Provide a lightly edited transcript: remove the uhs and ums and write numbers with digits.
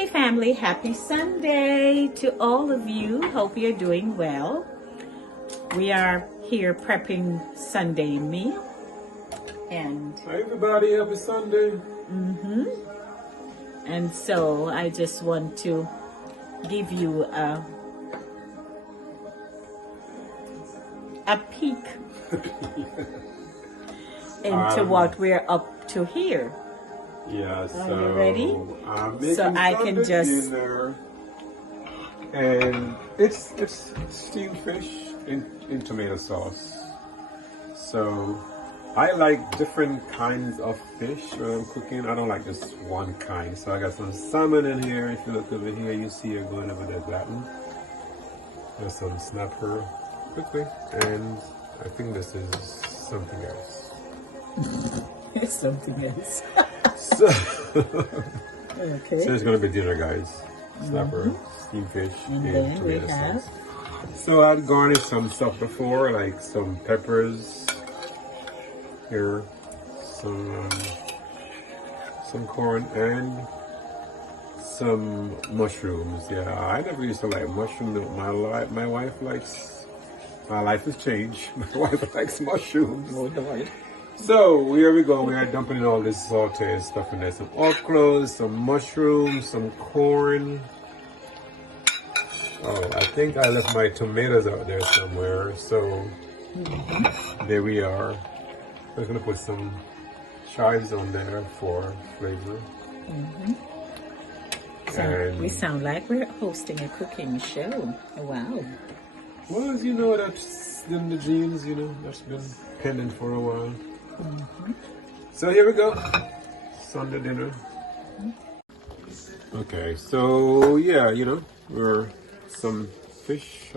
Hey family, happy Sunday to all of you. Hope you're doing well. We are here prepping Sunday meal. And hi everybody, happy Sunday. and so I just want to give you a peek into what we're up to here. Yeah, Are you ready? I'm making So I can Sunday just dinner, and it's steamed fish in tomato sauce. So I like different kinds of fish when I'm cooking. I don't like just one kind. So I got some salmon in here. If you look over here, you see it going over there, that one. There's some snapper quickly, and I think this is something else. it's something else. So, Okay. so it's gonna be dinner, guys. Snapper, steamed fish, And and then we tomato have sauce. So I'd garnished some stuff before, like some peppers. Here, some corn and some mushrooms. Yeah, I never used to like mushrooms. My wife likes. My life has changed. My wife likes mushrooms. oh Lord. So here we go. We are dumping in all this sauteed stuff in there. Some okra, some mushrooms, some corn. Oh, I think I left my tomatoes out there somewhere. So there we are. I'm gonna put some chives on there for flavor. We sound like we're hosting a cooking show. Wow. Well, as you know, that's in the genes. You know, that's been pending for a while. So here we go. Sunday dinner. Okay, so yeah, we're some fish.